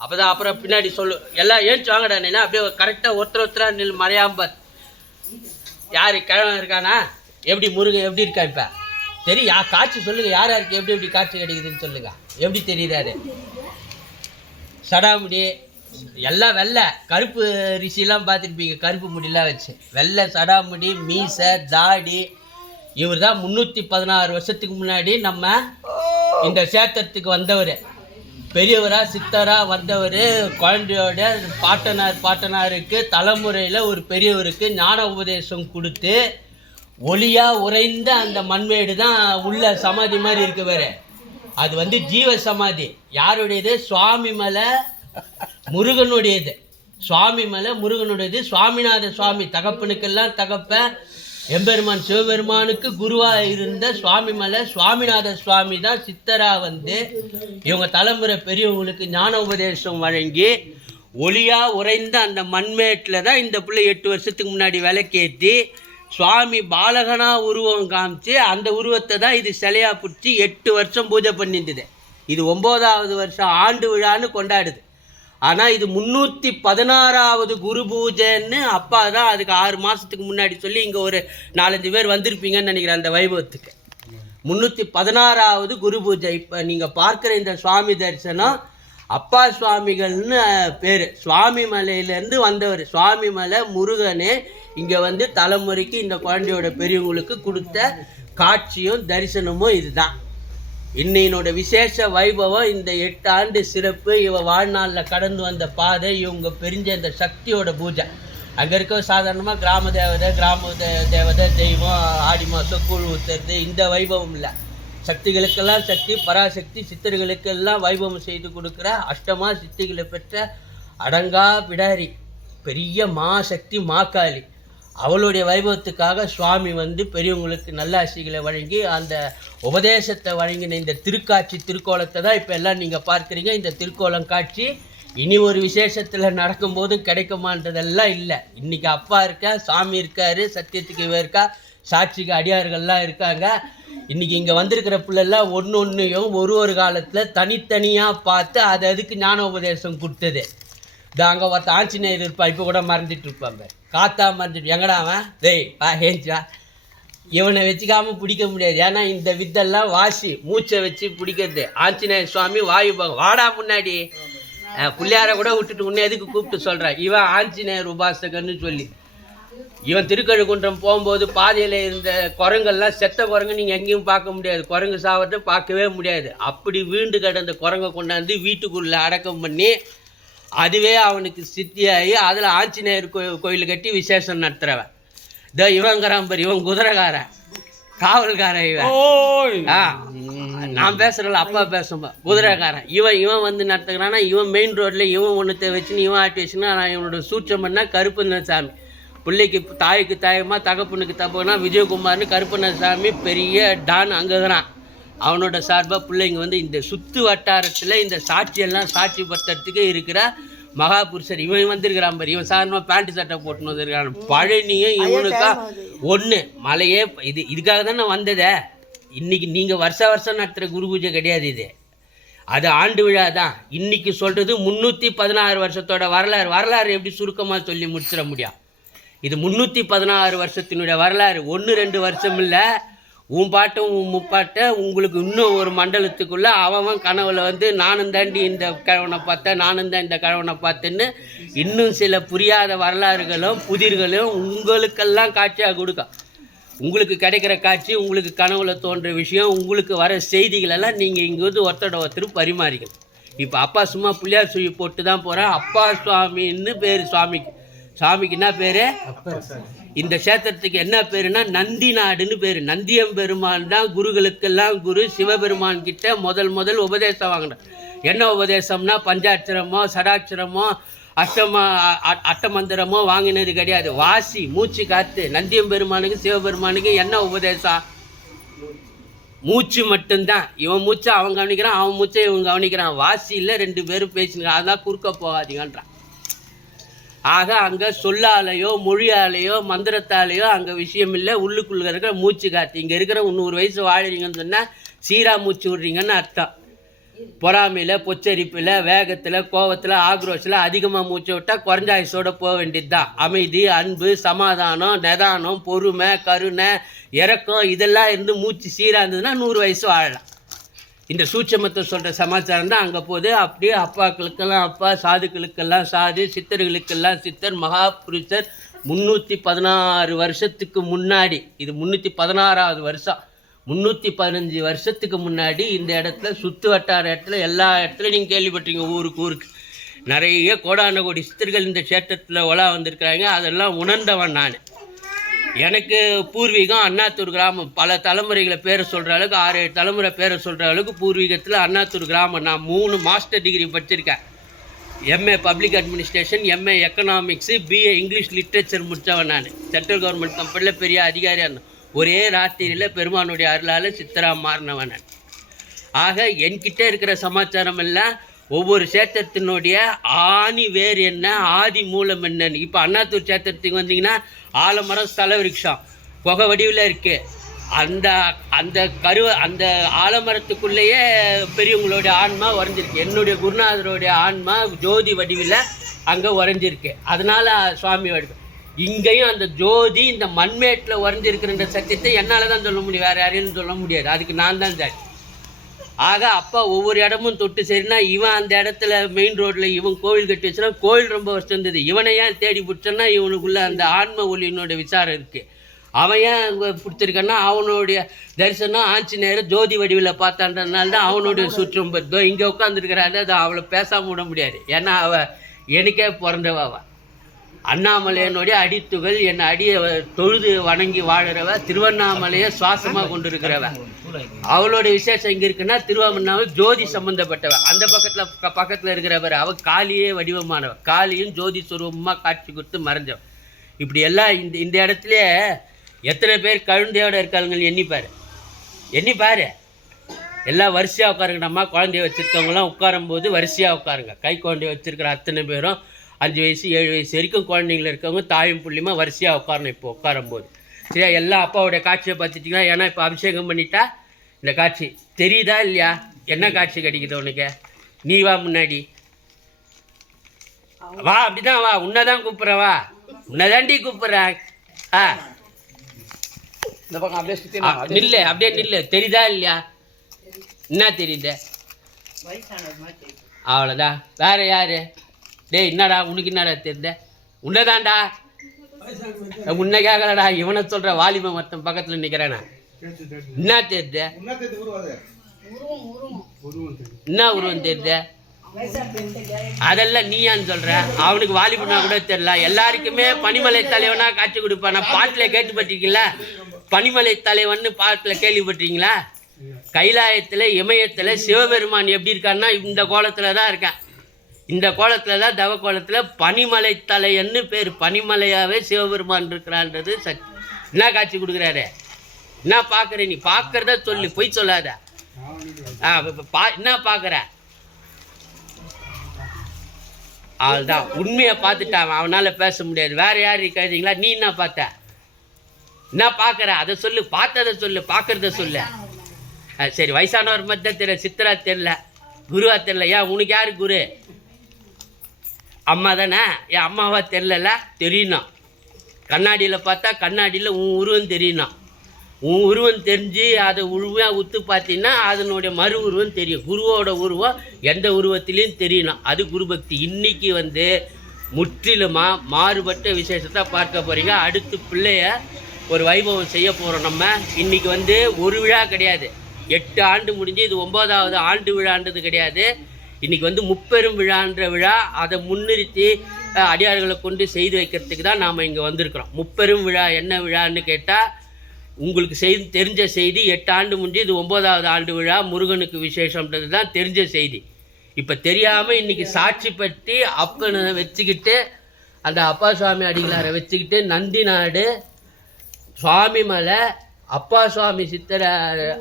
அப்பதான் அப்புறம் பின்னாடி சொல்லு. எல்லாம் ஏன்ச்சு வாங்கடா நீனா. அப்படியே கரெக்டாக ஒருத்தர் ஒருத்தராக நில் மறையாம்பர். யார் கிழவன் இருக்கானா? எப்படி முருகன் எப்படி இருக்கா இப்போ? தெரியும் யா காட்சி சொல்லுங்க. யார் யாருக்கு எப்படி எப்படி காட்சி கிடைக்குதுன்னு சொல்லுங்க. எப்படி தெரியுறாரு? சடாமுடி. எல்லாம் வெள்ளை. கருப்பு ரிஷிலாம் பார்த்துருப்பீங்க. கருப்பு முடியெல்லாம் வச்சு. வெள்ளை சடாமுடி மீசை தாடி. இவர் தான் முந்நூற்றி பதினாறு வருஷத்துக்கு முன்னாடி நம்ம இந்த சேத்திரத்துக்கு வந்தவர். பெரியவரா சித்தரா வந்தவர் குழந்தையோட பாட்டனார் பாட்டனாருக்கு தலைமுறையில் ஒரு பெரியவருக்கு ஞான உபதேசம் கொடுத்து ஒளியாக உறைந்த அந்த மண்மேடு தான் உள்ள சமாதி மாதிரி இருக்கு வேற. அது வந்து ஜீவ சமாதி. யாருடையது? சுவாமி மலை முருகனுடையது. சுவாமி மலை முருகனுடையது. சுவாமிநாத சுவாமி தகப்பனுக்கெல்லாம் தகப்ப எம்பெருமான் சிவபெருமானுக்கு குருவாக இருந்த சுவாமி மலை சுவாமிநாத சுவாமி தான் சித்தரா வந்து இவங்க தலைமுறை பெரியவங்களுக்கு ஞான உபதேசம் வழங்கி ஒளியாக உறைந்த அந்த மண்மேட்டில் தான் இந்த பிள்ளை எட்டு வருஷத்துக்கு முன்னாடி விளக்கேற்றி சுவாமி பாலகனா உருவம் காமிச்சு அந்த உருவத்தை தான் இது சிலையாக பிடிச்சி எட்டு வருஷம் பூஜை பண்ணிட்டுது இது ஒம்போதாவது வருஷம் ஆண்டு விழான்னு கொண்டாடுது. ஆனால் இது முந்நூற்றி பதினாறாவது குரு பூஜைன்னு அப்பா தான் அதுக்கு ஆறு மாதத்துக்கு முன்னாடி சொல்லி இங்கே ஒரு நாலஞ்சு பேர் வந்திருப்பீங்கன்னு நினைக்கிறேன் அந்த வைபவத்துக்கு. முந்நூற்றி பதினாறாவது குரு பூஜை. இப்போ நீங்கள் பார்க்குற இந்த சுவாமி தரிசனம் அப்பா சுவாமிகள்னு பேர். சுவாமி மலையிலேருந்து வந்தவர். சுவாமி மலை முருகனே இங்கே வந்து தலைமுறைக்கு இந்த குழந்தையோட பெரியவங்களுக்கு கொடுத்த காட்சியும் தரிசனமும் இதுதான். இன்னையினோட விசேஷ வைபவம் இந்த எட்டு ஆண்டு சிறப்பு. இவ வாழ்நாளில் கடந்து வந்த பாதை இவங்க பெரிஞ்ச இந்த சக்தியோட பூஜை. அங்கே இருக்க சாதாரணமாக கிராம தேவதை கிராம தேவதை தெய்வம் ஆடி மாதம் கூழ் ஊத்துறது இந்த வைபவம் இல்லை. சக்திகளுக்கெல்லாம் சக்தி பராசக்தி சித்தர்களுக்கெல்லாம் வைபவம் செய்து கொடுக்குற அஷ்டமா சித்திகளை பெற்ற அடங்கா பிடாரி. பெரிய மாசக்தி மாக்காளி. அவளுடைய வைபவத்துக்காக சுவாமி வந்து பெரியவங்களுக்கு நல்லாசிகளை வழங்கி அந்த உபதேசத்தை வழங்கின இந்த திருக்காட்சி திருக்கோலத்தை தான் இப்போ எல்லாம் நீங்கள் பார்க்குறீங்க. இந்த திருக்கோலம் காட்சி இனி ஒரு விசேஷத்தில் நடக்கும்போதும் கிடைக்குமான்றதெல்லாம் இல்லை. இன்னைக்கு அப்பா இருக்கா சாமி இருக்காரு சத்தியத்துக்கு இவ இருக்கா சாட்சிக்கு அடியார்கள்லாம் இருக்காங்க. இன்னைக்கு இங்கே வந்திருக்கிற பிள்ளைலாம் ஒன்று ஒன்றையும் ஒரு ஒரு காலத்தில் தனித்தனியாக பார்த்து அது அதுக்கு ஞான உபதேசம் கொடுத்தது. இந்த அங்கே ஒருத்த ஆஞ்சநேயர் இருப்பான் இப்போ கூட மறந்துட்டு இருப்பான் காத்தா மறந்துட்டு எங்கடா அவன்? டேய் வா ஏஞ்சா இவனை வச்சுக்காம பிடிக்க முடியாது. ஏன்னா இந்த வித்தெல்லாம் வாசி மூச்சை வச்சு பிடிக்கிறது. ஆஞ்சநேயர் சுவாமி வாயு வாடா முன்னாடி. பிள்ளையார கூட விட்டுட்டு உன்னை எதுக்கு கூப்பிட்டு சொல்கிறான் இவன் ஆஞ்சநேயர் உபாசகன்னு சொல்லி. இவன் திருக்கழுக்குன்றம் போகும்போது பாதையில் இருந்த குரங்கெல்லாம் செத்த குரங்கு நீங்கள் எங்கேயும் பார்க்க முடியாது. குரங்கு சாவத்தை பார்க்கவே முடியாது. அப்படி வீண்டு கிடந்த குரங்கை கொண்டாந்து வீட்டுக்குள்ளே அடக்கம் பண்ணி அதுவே அவனுக்கு சித்தியாகி அதில் ஆஞ்சநேயர் கோ கோயில் கட்டி விசேஷம் நடத்துகிறவன் இதோ இவங்கிறான் பாரு இவன் குதிரைக்காரன். காவல்காரன் இவன். ஆ நான் பேசுகிறல அப்பா பேசும்பா குதிரைக்காரன். இவன் இவன் வந்து நடத்துக்கிறான்னா இவன் மெயின் ரோட்டில் இவன் ஒன்றத்தை வச்சுன்னு இவன் ஆட்டி வச்சுன்னா நான் இவனோட சூற்றம் பண்ணால் கருப்பண்ணன் சாமி பிள்ளைக்கு தாய்க்கு தாயமா தகப்பனுக்கு தப்பனா விஜயகுமார்னு கருப்பண்ணன் சாமி பெரிய டான் அங்கே இருக்கிறான் அவனோட சார்பாக பிள்ளைங்க வந்து இந்த சுற்று வட்டாரத்தில் இந்த சாட்சியெல்லாம் சாட்சி பத்திரத்துக்கு இருக்கிற மகாபுருஷர். இவன் வந்திருக்கிறான் பாரு. இவன் சாதாரணமாக பேண்ட் சட்டை போட்டுன்னு வந்திருக்கான் பழனியும் இவனுக்கா ஒன்று மலையே இது இதுக்காக தான் நான் வந்ததே. இன்னைக்கு நீங்கள் வருஷ வருஷம் நடத்துகிற குரு பூஜை கிடையாது இது. அது ஆண்டு விழா தான். இன்னைக்கு சொல்கிறது முந்நூற்றி பதினாறு வருஷத்தோட வரலாறு. வரலாறு எப்படி சுருக்கமாக சொல்லி முடிச்சிட முடியும்? இது முந்நூற்றி பதினாறு வருஷத்தினுடைய வரலாறு. ஒன்று ரெண்டு வருஷம் இல்லை. உன் பாட்டும் உன் முப்பாட்ட உங்களுக்கு இன்னும் ஒரு மண்டலத்துக்குள்ளே அவன் கனவுல வந்து நானும் தாண்டி இந்த கிழவனை பார்த்தேன் நானும் தான் இந்த கிழவனை பார்த்தேன்னு இன்னும் சில புரியாத வரலாறுகளும் புதிர்களும் உங்களுக்கெல்லாம் காட்சியாக கொடுக்கும் உங்களுக்கு கிடைக்கிற காட்சி உங்களுக்கு கனவுல தோன்ற விஷயம் உங்களுக்கு வர செய்திகளெல்லாம் நீங்கள் இங்கே வந்து ஒருத்தரோட ஒருத்தர் பரிமாறிக்கணும். இப்போ அப்பா சும்மா பிள்ளையார் சுழி போட்டு தான் போகிறேன் அப்பா சுவாமின்னு பேர் சுவாமிக்கு. சுவாமிக்கு என்ன பேர் இந்த கஷேத்திரத்துக்கு என்ன பேருனா நந்தி நாடுன்னு பேர். நந்தியம் பெருமான் தான் குருகளுக்கெல்லாம் குரு சிவபெருமான் கிட்ட முதல் முதல் உபதேசம் வாங்கினார். என்ன உபதேசம்னா பஞ்சாட்சரமோ சடாட்சரமோ அஷ்டம அ- அட்டமந்திரமோ வாங்கினது கிடையாது. வாசி மூச்சு காத்து நந்தியம் பெருமானுக்கு சிவபெருமானுக்கு என்ன உபதேசம்? மூச்சு மட்டும்தான். இவன் மூச்சை அவன் கவனிக்கிறான் அவன் மூச்சை இவன் கவனிக்கிறான். வாசியில் ரெண்டு பேரும் பேசினாங்க அதான் குறுக்க போகாதீங்கன்றான். ஆக அங்கே சொல்லாலேயோ மொழியாலேயோ மந்திரத்தாலேயோ அங்கே விஷயம் இல்லை உள்ளுக்குள்ள இருக்கிற மூச்சு காற்று இங்கே இருக்கிற நூறு வயசு வாழுறீங்கன்னு சொன்னால் சீரா மூச்சு விடுறீங்கன்னு அர்த்தம். பொறாமையில் பொச்சரிப்பில் வேகத்தில் கோவத்தில் ஆக்ரோஷத்தில் அதிகமாக மூச்சு விட்டால் குறைஞ்ச ஆயுசோடு போக வேண்டியது தான் அமைதி அன்பு சமாதானம் நிதானம் பொறுமை கருணை இறக்கம் இதெல்லாம் இருந்து மூச்சு சீராக இருந்ததுன்னா நூறு வயசு வாழலாம். இந்த சூட்சமத்தை சொல்கிற சமாச்சாரம் தான் அங்கே போகுது. அப்படியே அப்பாக்களுக்கெல்லாம் அப்பா சாதுக்களுக்கெல்லாம் சாது சித்தர்களுக்கெல்லாம் சித்தர் மகாபுருஷர். முந்நூற்றி பதினாறு வருஷத்துக்கு முன்னாடி இது முந்நூற்றி பதினாறாவது வருஷம். முந்நூற்றி பதினஞ்சு வருஷத்துக்கு முன்னாடி இந்த இடத்துல சுற்று வட்டார இடத்துல எல்லா இடத்துலையும் நீங்கள் கேள்விப்பட்டீங்க ஊருக்கு ஊருக்கு. நிறைய கோடான கோடி சித்தர்கள் இந்த க்ஷேத்திரத்தில் ஒலா வந்திருக்கிறாங்க. அதெல்லாம் உணர்ந்தவன் நான். எனக்கு பூர்வீகம் அண்ணாத்தூர் கிராமம். பல தலைமுறைகளை பேரை சொல்கிற அளவுக்கு ஆறு ஏழு தலைமுறை பேரை சொல்கிற அளவுக்கு பூர்வீகத்தில் அண்ணாத்தூர் கிராமம். நான் மூணு மாஸ்டர் டிகிரி படிச்சிருக்கேன். MA public administration MA economics BA English literature முடித்தவன் நான். சென்ட்ரல் கவர்மெண்ட் கம்பெனியில் பெரிய அதிகாரியாக இருந்தேன். ஒரே ராத்திரியில் பெருமானுடைய அருளால் சித்தரா மாறினவன் நான். ஆக என்கிட்ட இருக்கிற சமாச்சாரம் எல்லாம் ஒவ்வொரு சேத்திரத்தினுடைய ஆணி வேர் என்ன ஆதி மூலம் என்னன்னு இப்போ அண்ணாத்தூர் சேத்திரத்துக்கு வந்தீங்கன்னா ஆலமரம் ஸ்தல விருட்சம். புகை வடிவில் இருக்குது அந்த அந்த கருவ அந்த ஆலமரத்துக்குள்ளேயே பெரியவங்களுடைய ஆன்மா உறைஞ்சிருக்கு. என்னுடைய குருநாதருடைய ஆன்மா ஜோதி வடிவில் அங்கே உறைஞ்சிருக்கு. அதனால் சுவாமி வடிவம். இங்கேயும் அந்த ஜோதி இந்த மண்மேட்டில் உறைஞ்சிருக்கிற சத்தியத்தை என்னால் தான் சொல்ல முடியும். வேறு யாரையும் சொல்ல முடியாது. அதுக்கு நான் தான் சாட்சி ஆக அப்பா ஒவ்வொரு இடமும் தொட்டு சரினா இவன் அந்த இடத்துல மெயின் ரோட்டில் இவன் கோவில் கட்டி வச்சுனா கோவில் ரொம்ப வருஷம் இருந்தது. இவனை ஏன் தேடி பிடிச்சோன்னா இவனுக்குள்ள அந்த ஆன்ம ஒளியினோட விசாரம் இருக்குது அவன் ஏன் அங்கே பிடிச்சிருக்கான்னா அவனுடைய தரிசனம் ஆஞ்சநேயர் ஜோதி வடிவில் பார்த்தான்றதுனால தான் அவனுடைய சுற்றம் பத்தோ இங்கே உட்காந்துருக்கிறாரு அது அவளை பேசாமல் விட முடியாது. ஏன்னா அவள் எனக்கே பிறந்தவா அண்ணாமலையனுடைய அடித்துகள் என் அடியை தொழுது வணங்கி வாழறவ திருவண்ணாமலையை சுவாசமாக கொண்டு இருக்கிறவ அவளோட விசேஷம் எங்கே இருக்குன்னா திருவண்ணாமலை ஜோதி சம்பந்தப்பட்டவ. அந்த பக்கத்தில் பக்கத்தில் இருக்கிறவர் அவ காளியே வடிவமானவ. காளியும் ஜோதி சுரூபமாக காட்சி கொடுத்து மறைஞ்சவ. இப்படி எல்லாம் இந்த இந்த இடத்துல எத்தனை பேர் கழுந்தையோடு இருக்காங்கன்னு எண்ணி எண்ணிப்பாரு. எல்லாம் வரிசையாக உட்காருங்கம்மா குழந்தைய வச்சுருக்கவங்களாம் உட்காரும்போது வரிசையாக உட்காருங்க. கை குழந்தைய வச்சுருக்கிற அத்தனை பேரும் அஞ்சு வயசு ஏழு வயசு வரைக்கும் குழந்தைங்கள இருக்கவங்க தாயும் புள்ளியுமா வரிசையாக உட்காரணும் இப்போ உட்காரும்போது. சரியா? எல்லா அப்பாவுடைய காட்சியை பார்த்துட்டிங்கன்னா ஏன்னா இப்போ அபிஷேகம் பண்ணிட்டா இந்த காட்சி தெரியுதா இல்லையா? என்ன காட்சி கிடைக்குது உனக்கு? நீ வா முன்னாடி. வா அப்படிதான் வா. உன்னதான் கூப்பிட்றேன் வா. உன்னதாண்டி கூப்பிட்றேன். ஆ. இந்த பக்கம் அப்படியே சுத்தி ஆ, நில்லு அப்படியே நில்லு. தெரியுதா இல்லையா? என்ன தெரியுது? அவ்வளோதான் வேற யாரு? டேய் என்னடா உனக்கு என்னடா தெரிந்த உன்னதான்டா. உன்னை கேட்கலடா இவனை சொல்ற வாலிப மொத்தம் பக்கத்தில் நிற்கிறேண்ணா என்ன தெரியுது? என்ன உருவம் தெரியுது? அதெல்லாம் நீயான்னு சொல்ற. அவனுக்கு வாலிபனா கூட தெரியல. எல்லாருக்குமே பனிமலை தலைவனா காட்சி கொடுப்பானா? பாட்டுல கேட்டுப்பட்டிருக்கீங்களா? பனிமலை தலைவன் பாட்டில் கேள்விப்பட்டிருக்கீங்களா? கைலாயத்தில் இமயத்தில் சிவபெருமான் எப்படி இருக்கான்னா இந்த கோலத்தில் தான் இருக்கான். இந்த கோலத்தில் தான் தவ கோலத்தில் பனிமலை தலையன்னு பேர். பனிமலையாகவே சிவபெருமான் இருக்கிறான்றது சக். என்ன காட்சி கொடுக்குறாரு? என்ன பார்க்குற நீ? பார்க்குறத சொல்லு பொய் சொல்லாத. ஆ பா என்ன பார்க்குற? அவள்தான் உண்மையை பார்த்துட்டான் அவனால் பேச முடியாது. வேற யார் இருக்காதீங்களா நீ என்ன பார்த்த? என்ன பார்க்குற? அதை சொல்லு பார்த்ததை சொல்லு பார்க்கறத சொல்லு. சரி வயசானவர் மட்டும் தான் தெரியல சித்தரா தெரியல குருவா தெரியல. ஏன் உனக்கு யாரு குரு? அம்மா தானே? என் அம்மாவா தெரிலல தெரியணும். கண்ணாடியில் பார்த்தா கண்ணாடியில் உன் உருவம் தெரியணும். உன் உருவம் தெரிஞ்சு அதை உருவாக உத்து பார்த்தீங்கன்னா அதனுடைய மறு உருவம் தெரியும். குருவோட உருவம் எந்த உருவத்திலையும் தெரியணும். அது குருபக்தி இன்றைக்கி வந்து முற்றிலுமாக மாறுபட்ட விசேஷத்தை பார்க்க போகிறீங்க அடுத்து பிள்ளைய ஒரு வைபவம் செய்ய போகிறோம் நம்ம. இன்றைக்கி வந்து ஒரு விழா கிடையாது. எட்டு ஆண்டு முடிஞ்சு இது ஒம்போதாவது ஆண்டு விழான்றது கிடையாது. இன்னைக்கு வந்து முப்பெரும் விழான்ற விழா. அதை முன்னிறுத்தி அடியார்களை கொண்டு செய்து வைக்கிறதுக்கு தான் நாம் இங்கே வந்திருக்கிறோம். முப்பெரும் விழா என்ன விழான்னு கேட்டால் உங்களுக்கு செய்தி தெரிஞ்ச செய்தி எட்டு ஆண்டு முடிஞ்சு இது ஒம்போதாவது ஆண்டு விழா முருகனுக்கு விசேஷம்ன்றது தான் தெரிஞ்ச செய்தி. இப்போ தெரியாமல் இன்னைக்கு சாட்சி பற்றி அப்பனை வச்சுக்கிட்டு அந்த அப்பா சுவாமி அடிகளாரை வச்சுக்கிட்டு நந்தி நாடு சுவாமி மலை அப்பா சுவாமி சித்தர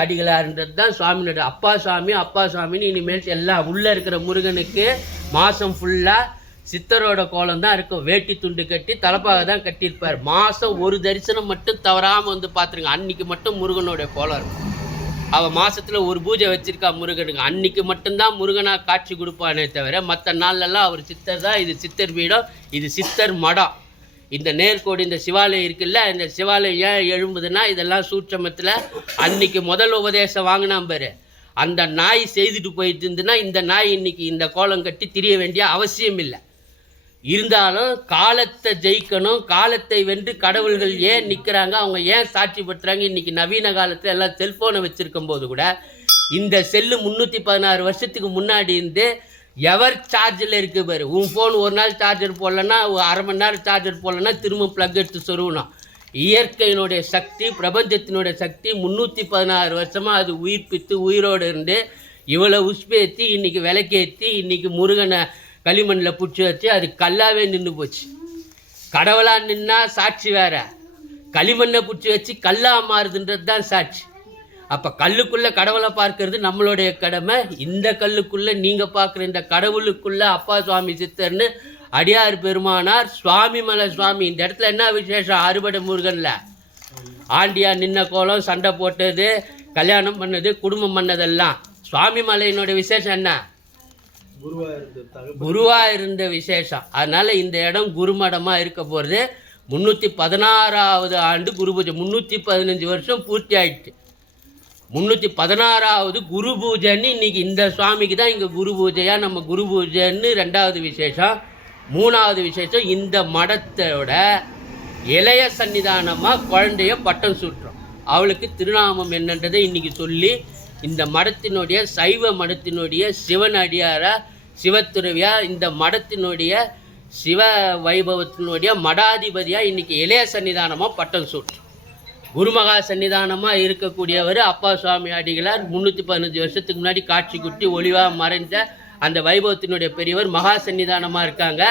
அடிகளார்ன்றது தான் சுவாமியோட அப்பா சுவாமி அப்பா சுவாமின்னு இனிமேல் எல்லாம் உள்ளே இருக்கிற முருகனுக்கு மாதம் ஃபுல்லாக சித்தரோட கோலம் தான் இருக்கும். வேட்டி துண்டு கட்டி தலைப்பாக தான் கட்டியிருப்பார். மாதம் ஒரு தரிசனம் மட்டும் தவறாமல் வந்து பார்த்துருங்க. அன்னைக்கு மட்டும் முருகனோட கோலம் இருக்கும். அவள் மாதத்தில் ஒரு பூஜை வச்சுருக்கா முருகனுக்கு. அன்னைக்கு மட்டும்தான் முருகனாக காட்சி கொடுப்பானே தவிர மற்ற நாள்லலாம் அவர் சித்தர் தான். இது சித்தர் வீடம் இது சித்தர் மடம். இந்த நேர்கோடு இந்த சிவாலயம் இருக்குல்ல இந்த சிவாலயம் ஏன் எழும்புதுன்னா இதெல்லாம் சூட்சமத்தில் அன்னைக்கு முதல் உபதேசம் வாங்கினான் பாரு. அந்த நாய் செய்துட்டு போயிட்டு இருந்துன்னா இந்த நாய் இன்னைக்கு இந்த கோலம் கட்டி திரிய வேண்டிய அவசியம் இல்லை. இருந்தாலும் காலத்தை ஜெயிக்கணும் காலத்தை வென்று கடவுள்கள் ஏன் நிற்கிறாங்க அவங்க ஏன் சாட்சிப்படுத்துகிறாங்க இன்றைக்கி நவீன காலத்தில் எல்லாம் செல்ஃபோனை வச்சுருக்கும் போது கூட இந்த செல்லு முந்நூற்றி பதினாறு வருஷத்துக்கு முன்னாடி இருந்து எவர் சார்ஜில் இருக்குது பாரு? உன் ஃபோன் ஒரு நாள் சார்ஜர் போடலன்னா ஒரு அரை மணி நேரம் சார்ஜர் போடலன்னா திரும்ப ப்ளக் எடுத்து சொருகணும் இயற்கையினுடைய சக்தி பிரபஞ்சத்தினுடைய சக்தி முந்நூற்றி பதினாறு வருஷமாக அது உயிர்ப்பித்து உயிரோடு இருந்து இவ்வளோ உஷ்பேத்தி இன்றைக்கி விளக்கேற்றி இன்னைக்கு முருகனை களிமண்ணில் பிடிச்சி வச்சு அது கல்லாவே நின்று போச்சு. கடவுளாக நின்னா சாட்சி வேற. களிமண்ணை பிடிச்சி வச்சு கல்லா மாறுதுன்றது தான் சாட்சி. அப்போ கல்லுக்குள்ளே கடவுளை பார்க்கறது நம்மளுடைய கடமை. இந்த கல்லுக்குள்ளே நீங்கள் பார்க்குற இந்த கடவுளுக்குள்ளே அப்பா சுவாமி சித்தர்னு அடியார் பெருமானார் சுவாமி மலை சுவாமி. இந்த இடத்துல என்ன விசேஷம்? அறுபடை முருகனில். ஆண்டியா நின்ன கோலம் சண்டை போட்டது கல்யாணம் பண்ணது குடும்பம் பண்ணதெல்லாம். சுவாமி மலையினுடைய விசேஷம் என்ன? குருவா இருந்த விசேஷம். அதனால இந்த இடம் குருமடமா இருக்க போகிறது முந்நூற்றி பதினாறாவது ஆண்டு குரு பூஜை. முந்நூற்றி பதினஞ்சு வருஷம் பூர்த்தி ஆயிடுச்சு. முந்நூற்றி பதினாறாவது குரு பூஜைன்னு இன்றைக்கி இந்த சுவாமிக்கு தான் இங்கே குரு பூஜையாக நம்ம குரு பூஜைன்னு ரெண்டாவது விசேஷம். மூணாவது விசேஷம் இந்த மடத்தோட இளைய சன்னிதானமாக குழந்தைய பட்டம் சூட்டுறோம். அவளுக்கு திருநாமம் என்னன்றதை இன்றைக்கி சொல்லி இந்த மடத்தினுடைய சைவ மடத்தினுடைய சிவன் அடியாரா சிவத்துறவியா இந்த மடத்தினுடைய சிவ வைபவத்தினுடைய மடாதிபதியாக இன்றைக்கி இளைய சன்னிதானமாக பட்டம் சூட்டுறோம். குருமகா சன்னிதானமாக இருக்கக்கூடியவர் அப்பா சுவாமி அடிகளார். முந்நூற்றி பதினஞ்சு வருஷத்துக்கு முன்னாடி காட்சி குட்டி ஒளிவாக மறைஞ்ச அந்த வைபவத்தினுடைய பெரியவர் மகா சன்னிதானமாக இருக்காங்க.